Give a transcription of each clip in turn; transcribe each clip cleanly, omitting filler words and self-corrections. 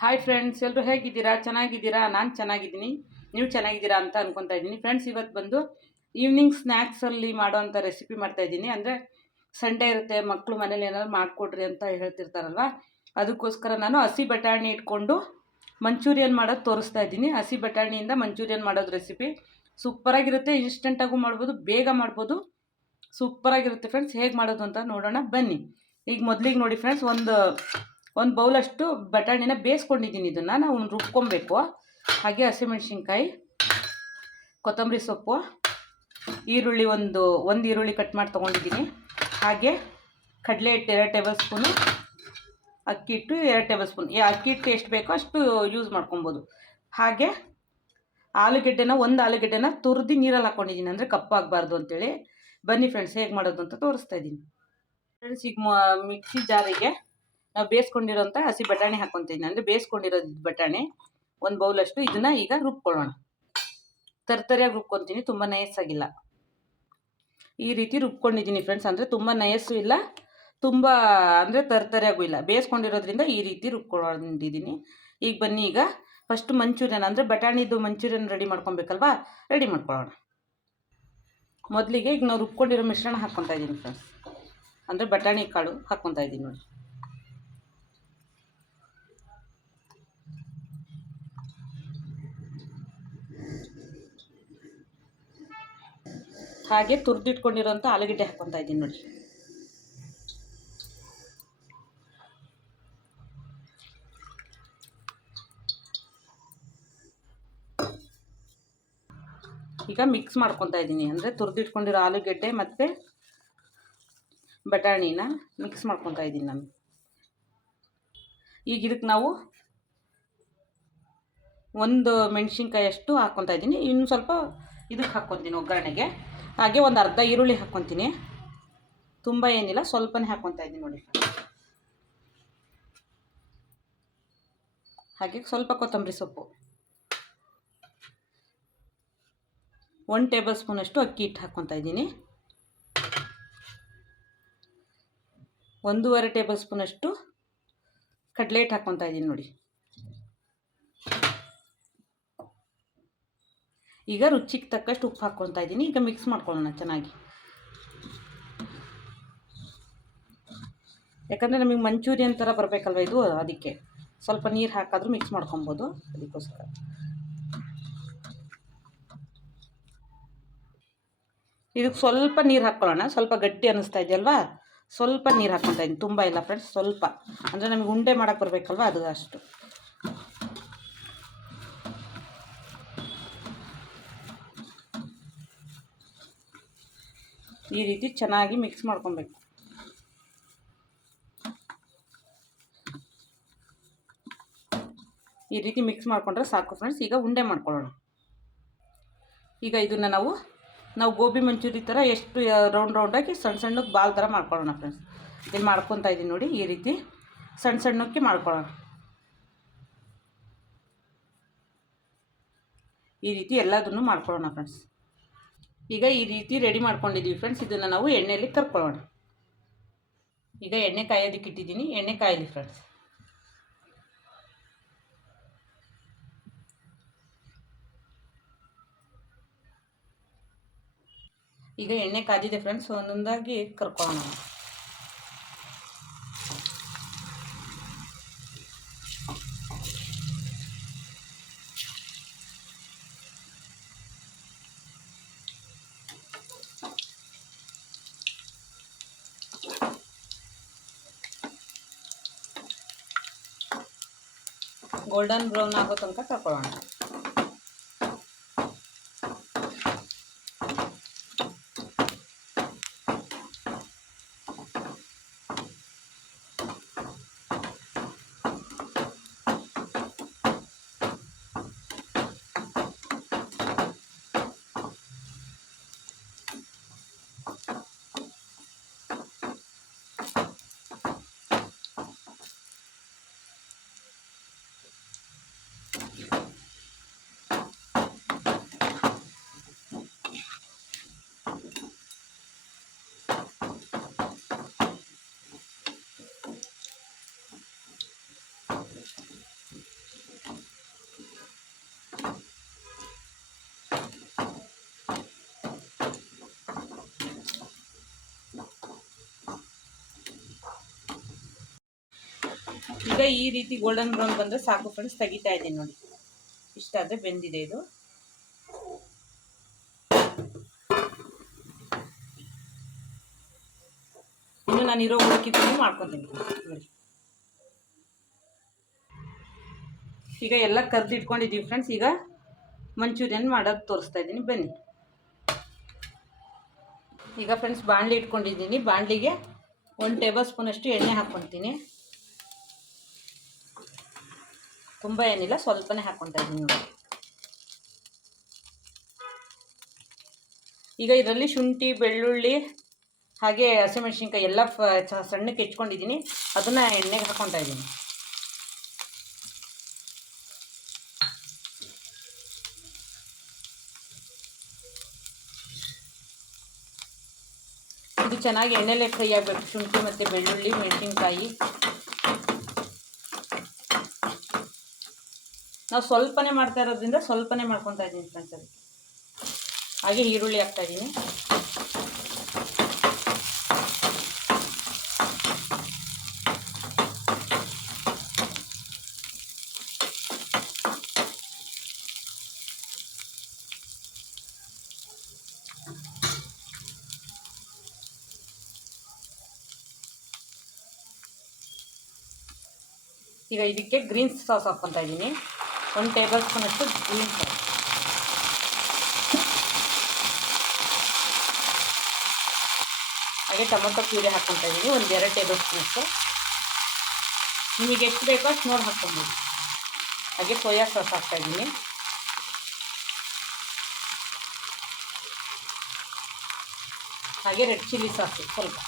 Hi friends, ಎಲ್ಲರೂ ಹೇಗಿದ್ದೀರಾ? ಚೆನ್ನಾಗಿದ್ದೀರಾ? ನಾನು ಚೆನ್ನಾಗಿದ್ದೀನಿ. ನೀವು ಚೆನ್ನಾಗಿದ್ದೀರಾ ಅಂತ ಅನ್ಕೊತಾ ಇದ್ದೀನಿ. ಫ್ರೆಂಡ್ಸ್, ಇವತ್ತು ಬಂದು ಈವ್ನಿಂಗ್ ಸ್ನ್ಯಾಕ್ಸಲ್ಲಿ ಮಾಡೋವಂಥ ರೆಸಿಪಿ ಮಾಡ್ತಾಯಿದ್ದೀನಿ. ಅಂದರೆ ಸಂಡೇ ಇರುತ್ತೆ, ಮಕ್ಕಳು ಮನೇಲಿ ಏನಾದ್ರು ಮಾಡಿಕೊಡ್ರಿ ಅಂತ ಹೇಳ್ತಿರ್ತಾರಲ್ವ, ಅದಕ್ಕೋಸ್ಕರ ನಾನು ಹಸಿ ಬಟಾಣಿ ಇಟ್ಕೊಂಡು ಮಂಚೂರಿಯನ್ ಮಾಡೋದು ತೋರಿಸ್ತಾ ಇದ್ದೀನಿ. ಹಸಿ ಬಟಾಣಿಯಿಂದ ಮಂಚೂರಿಯನ್ ಮಾಡೋದು ರೆಸಿಪಿ ಸೂಪರಾಗಿರುತ್ತೆ. ಇನ್ಸ್ಟೆಂಟಾಗೂ ಮಾಡ್ಬೋದು, ಬೇಗ ಮಾಡ್ಬೋದು, ಸೂಪರಾಗಿರುತ್ತೆ. ಫ್ರೆಂಡ್ಸ್, ಹೇಗೆ ಮಾಡೋದು ಅಂತ ನೋಡೋಣ ಬನ್ನಿ. ಈಗ ಮೊದಲಿಗೆ ನೋಡಿ ಫ್ರೆಂಡ್ಸ್, ಒಂದು ಬೌಲಷ್ಟು ಬಟಾಣಿನ ಬೇಯಿಸ್ಕೊಂಡಿದ್ದೀನಿ. ಇದನ್ನು ನಾವು ರುಬ್ಕೊಬೇಕು. ಹಾಗೆ ಹಸಿಮೆಣ್ಸಿನ್ಕಾಯಿ, ಕೊತ್ತಂಬರಿ ಸೊಪ್ಪು, ಈರುಳ್ಳಿ ಒಂದು ಈರುಳ್ಳಿ ಕಟ್ ಮಾಡಿ ತೊಗೊಂಡಿದ್ದೀನಿ. ಹಾಗೆ ಕಡಲೆ ಹಿಟ್ಟು 2 ಟೇಬಲ್ ಸ್ಪೂನು, ಅಕ್ಕಿ ಹಿಟ್ಟು 2 ಟೇಬಲ್ ಸ್ಪೂನ್. ಅಕ್ಕಿ ಹಿಟ್ಟು ಎಷ್ಟು ಬೇಕೋ ಅಷ್ಟು ಯೂಸ್ ಮಾಡ್ಕೊಬೋದು. ಹಾಗೆ ಒಂದು ಆಲೂಗೆಡ್ಡೆನ ತುರಿದು ನೀರಲ್ಲಿ ಹಾಕ್ಕೊಂಡಿದ್ದೀನಿ, ಅಂದರೆ ಕಪ್ಪಾಗಬಾರ್ದು ಅಂತೇಳಿ. ಬನ್ನಿ ಫ್ರೆಂಡ್ಸ್, ಹೇಗೆ ಮಾಡೋದು ಅಂತ ತೋರಿಸ್ತಾ ಇದ್ದೀನಿ. ಫ್ರೆಂಡ್ಸ್, ಈಗ ಮಿಕ್ಸಿ ಜಾರಿಗೆ ನಾವು ಬೇಯಿಸ್ಕೊಂಡಿರೋಂಥ ಹಸಿ ಬಟಾಣಿ ಹಾಕ್ಕೊತೀನಿ. ಅಂದರೆ ಬೇಯಿಸ್ಕೊಂಡಿರೋದು ಬಟಾಣಿ ಒಂದು ಬೌಲಷ್ಟು. ಇದನ್ನು ಈಗ ರುಬ್ಕೊಳ್ಳೋಣ. ತರ್ತರಿಯಾಗಿ ರುಬ್ಕೊತೀನಿ, ತುಂಬ ನಯಸ್ಸಾಗಿಲ್ಲ. ಈ ರೀತಿ ರುಬ್ಕೊಂಡಿದ್ದೀನಿ ಫ್ರೆಂಡ್ಸ್. ಅಂದರೆ ತುಂಬ ನಯಸ್ಸು ಇಲ್ಲ, ತುಂಬ ಅಂದರೆ ತರ್ತರಿಯಾಗೂ ಇಲ್ಲ. ಬೇಯಿಸ್ಕೊಂಡಿರೋದ್ರಿಂದ ಈ ರೀತಿ ರುಬ್ಕೊಂಡಿದ್ದೀನಿ. ಈಗ ಬನ್ನಿ, ಈಗ ಫಸ್ಟ್ ಮಂಚೂರಿಯನ್ ಅಂದರೆ ಬಟಾಣಿದು ಮಂಚೂರಿಯನ್ ರೆಡಿ ಮಾಡ್ಕೊಬೇಕಲ್ವಾ, ರೆಡಿ ಮಾಡ್ಕೊಳ್ಳೋಣ. ಮೊದಲಿಗೆ ಈಗ ನಾವು ರುಬ್ಕೊಂಡಿರೋ ಮಿಶ್ರಣ ಹಾಕ್ಕೊತಾ ಇದ್ದೀನಿ ಫ್ರೆಂಡ್ಸ್. ಅಂದರೆ ಬಟಾಣಿ ಕಾಳು ಹಾಕ್ಕೊತಾ ಇದ್ದೀನಿ ನೋಡಿ. ಹಾಗೆ ತುರಿದಿಟ್ಕೊಂಡಿರೋಂಥ ಆಲೂಗೆಡ್ಡೆ ಹಾಕ್ಕೊತಾ ಇದ್ದೀನಿ ನೋಡಿ. ಈಗ ಮಿಕ್ಸ್ ಮಾಡ್ಕೊತಾ ಇದ್ದೀನಿ. ಅಂದರೆ ತುರಿದಿಟ್ಕೊಂಡಿರೋ ಆಲೂಗೆಡ್ಡೆ ಮತ್ತು ಬಟಾಣಿನ ಮಿಕ್ಸ್ ಮಾಡ್ಕೊತಾ ಇದ್ದೀನಿ ನಾನು. ಈಗ ಇದಕ್ಕೆ ನಾವು 1 ಮೆಣಸಿನ್ಕಾಯಿ ಅಷ್ಟು ಹಾಕ್ಕೊತಾ ಇದ್ದೀನಿ. ಇನ್ನು ಸ್ವಲ್ಪ ಇದಕ್ಕೆ ಹಾಕ್ಕೊತೀನಿ ಒಗ್ಗರಣೆಗೆ. ಹಾಗೆ ಒಂದು ಅರ್ಧ ಈರುಳ್ಳಿ ಹಾಕ್ಕೊತೀನಿ. ತುಂಬ ಏನಿಲ್ಲ, ಸ್ವಲ್ಪನೇ ಹಾಕ್ಕೊತಾ ಇದ್ದೀನಿ ನೋಡಿ. ಹಾಗೆ ಸ್ವಲ್ಪ ಕೊತ್ತಂಬರಿ ಸೊಪ್ಪು, 1 ಟೇಬಲ್ ಸ್ಪೂನಷ್ಟು ಅಕ್ಕಿ ಹಿಟ್ಟು ಹಾಕ್ಕೊತಾ ಇದ್ದೀನಿ. 1.5 ಟೇಬಲ್ ಸ್ಪೂನಷ್ಟು ಕಡಲೆ ಹಿಟ್ಟು ಹಾಕ್ಕೊತಾ ಇದ್ದೀನಿ ನೋಡಿ. ಈಗ ರುಚಿಗೆ ತಕ್ಕಷ್ಟು ಉಪ್ಪು ಹಾಕ್ಕೊತಾ ಇದ್ದೀನಿ. ಈಗ ಮಿಕ್ಸ್ ಮಾಡ್ಕೊಳ್ಳೋಣ ಚೆನ್ನಾಗಿ. ಯಾಕಂದರೆ ನಮಗೆ ಮಂಚೂರಿಯನ್ ಥರ ಬರಬೇಕಲ್ವ ಇದು, ಅದಕ್ಕೆ ಸ್ವಲ್ಪ ನೀರು ಹಾಕಾದರೂ ಮಿಕ್ಸ್ ಮಾಡ್ಕೊಬೋದು. ಅದಕ್ಕೋಸ್ಕರ ಇದಕ್ಕೆ ಸ್ವಲ್ಪ ನೀರು ಹಾಕ್ಕೊಳ್ಳೋಣ. ಸ್ವಲ್ಪ ಗಟ್ಟಿ ಅನ್ನಿಸ್ತಾ ಇದೆಯಲ್ವಾ, ಸ್ವಲ್ಪ ನೀರು ಹಾಕ್ಕೊತಾ ಇದ್ದೀನಿ. ತುಂಬ ಇಲ್ಲ ಫ್ರೆಂಡ್ಸ್, ಸ್ವಲ್ಪ. ಅಂದರೆ ನಮಗೆ ಉಂಡೆ ಮಾಡೋಕ್ಕೆ ಬರಬೇಕಲ್ವ, ಅದು ಅಷ್ಟು. ಈ ರೀತಿ ಚೆನ್ನಾಗಿ ಮಿಕ್ಸ್ ಮಾಡ್ಕೊಬೇಕು. ಈ ರೀತಿ ಮಿಕ್ಸ್ ಮಾಡಿಕೊಂಡ್ರೆ ಸಾಕು ಫ್ರೆಂಡ್ಸ್. ಈಗ ಉಂಡೆ ಮಾಡ್ಕೊಳ್ಳೋಣ. ಈಗ ಇದನ್ನು ನಾವು ಗೋಬಿ ಮಂಚೂರಿ ಥರ ಎಷ್ಟು ರೌಂಡಾಗಿ ಸಣ್ಣಕ್ಕೆ ಬಾಲ್ ಥರ ಮಾಡ್ಕೊಳ್ಳೋಣ ಫ್ರೆಂಡ್ಸ್. ಇಲ್ಲಿ ಮಾಡ್ಕೊತಾ ಇದ್ದೀನಿ ನೋಡಿ. ಈ ರೀತಿ ಸಣ್ಣಕ್ಕೆ ಮಾಡ್ಕೊಳ್ಳೋಣ. ಈ ರೀತಿ ಎಲ್ಲದನ್ನು ಮಾಡ್ಕೊಳ್ಳೋಣ ಫ್ರೆಂಡ್ಸ್. ಈಗ ಈ ರೀತಿ ರೆಡಿ ಮಾಡ್ಕೊಂಡಿದ್ದೀವಿ ಫ್ರೆಂಡ್ಸ್. ಇದನ್ನು ನಾವು ಎಣ್ಣೆಯಲ್ಲಿ ಕರ್ಕೊಳ್ಳೋಣ. ಈಗ ಎಣ್ಣೆ ಕಾಯೋದಕ್ಕೆ ಇಟ್ಟಿದ್ದೀನಿ, ಎಣ್ಣೆ ಕಾಯಲಿ ಫ್ರೆಂಡ್ಸ್. ಈಗ ಎಣ್ಣೆ ಕಾದಿದೆ ಫ್ರೆಂಡ್ಸ್, ಒಂದೊಂದಾಗಿ ಕರ್ಕೊಳ್ಳೋಣ. ಗೋಲ್ಡನ್ ಬ್ರೌನ್ ಆಗೋ ತನಕ ಕರ್ಕೊಳ್ಳೋಣ. ಈಗ ಈ ರೀತಿ ಗೋಲ್ಡನ್ ಬ್ರೌನ್ ಬಂದರೆ ಸಾಕು ಫ್ರೆಂಡ್ಸ್, ತೆಗಿತಾ ಇದ್ದೀನಿ ನೋಡಿ. ಇಷ್ಟಾದರೆ ಬೆಂದಿದೆ ಇದು. ಇನ್ನು ನಾನು ಇರೋ ಉಳ್ಕಿದ್ದನ್ನು ಮಾಡ್ಕೊತೀನಿ ನೋಡಿ. ಈಗ ಎಲ್ಲ ಕರ್ದಿಟ್ಕೊಂಡಿದ್ದೀವಿ ಫ್ರೆಂಡ್ಸ್. ಈಗ ಮಂಚೂರಿಯನ್ ಮಾಡೋದು ತೋರಿಸ್ತಾ ಇದ್ದೀನಿ, ಬನ್ನಿ. ಈಗ ಫ್ರೆಂಡ್ಸ್ ಬಾಣಲಿ ಇಟ್ಕೊಂಡಿದ್ದೀನಿ. ಬಾಣಲಿಗೆ 1 ಟೇಬಲ್ ಸ್ಪೂನಷ್ಟು ಎಣ್ಣೆ ಹಾಕ್ಕೊತೀನಿ. ತುಂಬ ಏನಿಲ್ಲ, ಸ್ವಲ್ಪನೇ ಹಾಕ್ಕೊತಾ ಇದ್ದೀನಿ ನೋಡಿ. ಈಗ ಇದರಲ್ಲಿ ಶುಂಠಿ, ಬೆಳ್ಳುಳ್ಳಿ ಹಾಗೆ ಹಸಿಮೆಣಸಿನ್ಕಾಯಿ ಎಲ್ಲ ಸಣ್ಣಕ್ಕೆ ಹೆಚ್ಕೊಂಡಿದ್ದೀನಿ. ಅದನ್ನು ಎಣ್ಣೆಗೆ ಹಾಕ್ಕೊತಾ ಇದ್ದೀನಿ. ಇದು ಚೆನ್ನಾಗಿ ಎಣ್ಣೆಲೆ ಫ್ರೈ ಆಗಬೇಕು, ಶುಂಠಿ ಮತ್ತು ಬೆಳ್ಳುಳ್ಳಿ, ಮೆಣಸಿನ್ಕಾಯಿ. ನಾವು ಸ್ವಲ್ಪನೇ ಮಾಡ್ತಾ ಇರೋದ್ರಿಂದ ಸ್ವಲ್ಪನೇ ಮಾಡ್ಕೊತಾ ಇದ್ದೀನಿ ಫ್ರೆಂಡ್ಸ್. ಅದಕ್ಕೆ ಹಾಗೆ ಈರುಳ್ಳಿ ಹಾಕ್ತಾಯಿದ್ದೀನಿ. ಈಗ ಇದಕ್ಕೆ ಗ್ರೀನ್ ಸಾಸ್ ಹಾಕ್ಕೊತಾ ಇದ್ದೀನಿ. 1 ಟೇಬಲ್ ಸ್ಪೂನಷ್ಟು ಗ್ರೀನ್ ಸಾಸ್. ಹಾಗೆ ಟೊಮೊಟೊ ಪ್ಯೂರಿ ಹಾಕ್ಕೊತಾ ಇದ್ದೀನಿ, 1-2 ಟೇಬಲ್ ಸ್ಪೂನಷ್ಟು. ನಿಮಗೆ ಎಷ್ಟು ಬೇಕೋ ಅಷ್ಟು ನೋಡಿ ಹಾಕ್ಕೊಬೋದು. ಹಾಗೆ ಸೋಯಾ ಸಾಸ್ ಹಾಕ್ತಾಯಿದ್ದೀನಿ. ಹಾಗೆ ರೆಡ್ ಚಿಲ್ಲಿ ಸಾಸು ಸ್ವಲ್ಪ.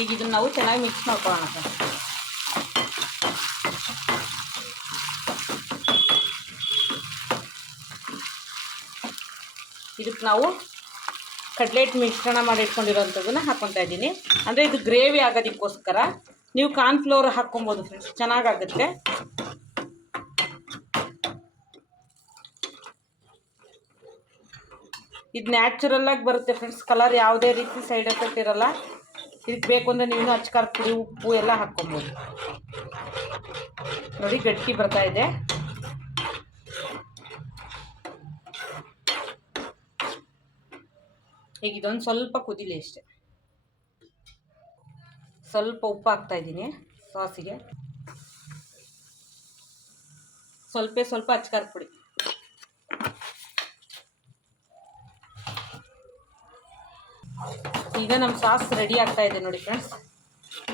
ಈಗ ಇದನ್ನು ನಾವು ಚೆನ್ನಾಗಿ ಮಿಕ್ಸ್ ಮಾಡ್ಕೊಳ್ಳೋಣ ಫ್ರೆಂಡ್ಸ್. ಇದಕ್ಕೆ ನಾವು ಕಟ್ಲೆಟ್ ಮಿಶ್ರಣ ಮಾಡಿ ಇಟ್ಕೊಂಡಿರೋಂಥದ್ದನ್ನು ಹಾಕ್ಕೊತಾ ಇದ್ದೀನಿ. ಅಂದರೆ ಇದು ಗ್ರೇವಿ ಆಗೋದಕ್ಕೋಸ್ಕರ ನೀವು ಕಾರ್ನ್ಫ್ಲೋರ್ ಹಾಕ್ಕೊಬೋದು ಫ್ರೆಂಡ್ಸ್, ಚೆನ್ನಾಗಾಗುತ್ತೆ. ಇದು ನ್ಯಾಚುರಲ್ಲಾಗಿ ಬರುತ್ತೆ ಫ್ರೆಂಡ್ಸ್. ಕಲರ್ ಯಾವುದೇ ರೀತಿ ಸೈಡ್ ಎಫೆಕ್ಟ್ ಇರೋಲ್ಲ. ಇದಕ್ಕೆ ಬೇಕು ಅಂದರೆ ನೀವು ಅಚ್ಕಾರದ ಪುಡಿ, ಉಪ್ಪು ಎಲ್ಲ ಹಾಕ್ಕೊಬೋದು. ನೋಡಿ ಗಟ್ಟಿ ಬರ್ತಾ ಇದೆ. ಈಗ ಇದೊಂದು ಸ್ವಲ್ಪ ಕುದಿಲಿ ಅಷ್ಟೆ. ಸ್ವಲ್ಪ ಉಪ್ಪು ಹಾಕ್ತಾ ಇದ್ದೀನಿ ಸಾಸಿಗೆ, ಸ್ವಲ್ಪ ಅಚ್ಕಾರದ ಪುಡಿ. ಈಗ ನಮ್ಮ ಸಾಸ್ ರೆಡಿ ಆಗ್ತಾ ಇದೆ ನೋಡಿ ಫ್ರೆಂಡ್ಸ್.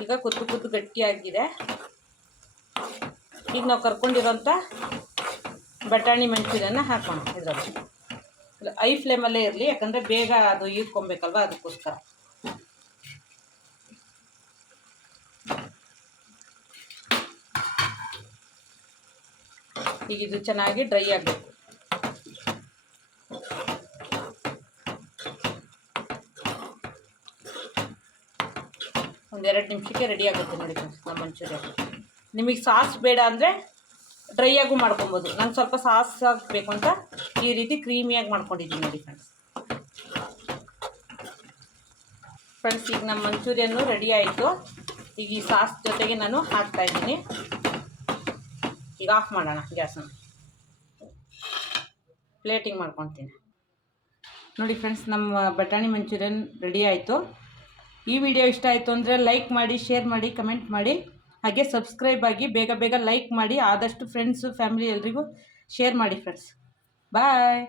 ಈಗ ಕುದ್ದು ಗಟ್ಟಿಯಾಗಿದೆ. ಈಗ ನಾವು ಕರ್ಕೊಂಡಿರೋಂಥ ಬಟಾಣಿ ಮಂಚೂರಿಯನ್ನ ಹಾಕೋಣ ಇದರಲ್ಲಿ. ಐ ಫ್ಲೇಮಲ್ಲೇ ಇರಲಿ, ಯಾಕಂದರೆ ಬೇಗ ಅದು ಹೀರ್ಕೊಬೇಕಲ್ವ, ಅದಕ್ಕೋಸ್ಕರ. ಈಗ ಇದು ಚೆನ್ನಾಗಿ ಡ್ರೈ ಆಗಬೇಕು. ಒಂದು 2 ನಿಮಿಷಕ್ಕೆ ರೆಡಿ ಆಗುತ್ತೆ ನೋಡಿ ಫ್ರೆಂಡ್ಸ್ ನಮ್ಮ ಮಂಚೂರಿಯನ್. ನಿಮಗೆ ಸಾಸ್ ಬೇಡ ಅಂದರೆ ಡ್ರೈ ಆಗು ಮಾಡ್ಕೊಬೋದು. ನಂಗೆ ಸ್ವಲ್ಪ ಸಾಸ್ ಬೇಕು ಅಂತ ಈ ರೀತಿ ಕ್ರೀಮಿಯಾಗಿ ಮಾಡ್ಕೊಂಡಿದ್ದೀನಿ ನೋಡಿ ಫ್ರೆಂಡ್ಸ್. ಈಗ ನಮ್ಮ ಮಂಚೂರಿಯನ್ನು ರೆಡಿ ಆಯಿತು. ಈಗ ಈ ಸಾಸ್ ಜೊತೆಗೆ ನಾನು ಹಾಕ್ತಾಯಿದ್ದೀನಿ. ಈಗ ಆಫ್ ಮಾಡೋಣ ಗ್ಯಾಸನ್ನು. ಪ್ಲೇಟಿಂಗ್ ಮಾಡ್ಕೊತೀನಿ ನೋಡಿ ಫ್ರೆಂಡ್ಸ್. ನಮ್ಮ ಬಟಾಣಿ ಮಂಚೂರಿಯನ್ ರೆಡಿ ಆಯಿತು. ಈ ವಿಡಿಯೋ ಇಷ್ಟ ಆಯಿತು ಅಂದರೆ ಲೈಕ್ ಮಾಡಿ, ಶೇರ್ ಮಾಡಿ, ಕಮೆಂಟ್ ಮಾಡಿ. ಹಾಗೆ ಸಬ್ಸ್ಕ್ರೈಬ್ ಆಗಿ, ಬೇಗ ಲೈಕ್ ಮಾಡಿ. ಆದಷ್ಟು ಫ್ರೆಂಡ್ಸು, ಫ್ಯಾಮಿಲಿ ಎಲ್ರಿಗೂ ಶೇರ್ ಮಾಡಿ ಫ್ರೆಂಡ್ಸ್. ಬಾಯ್.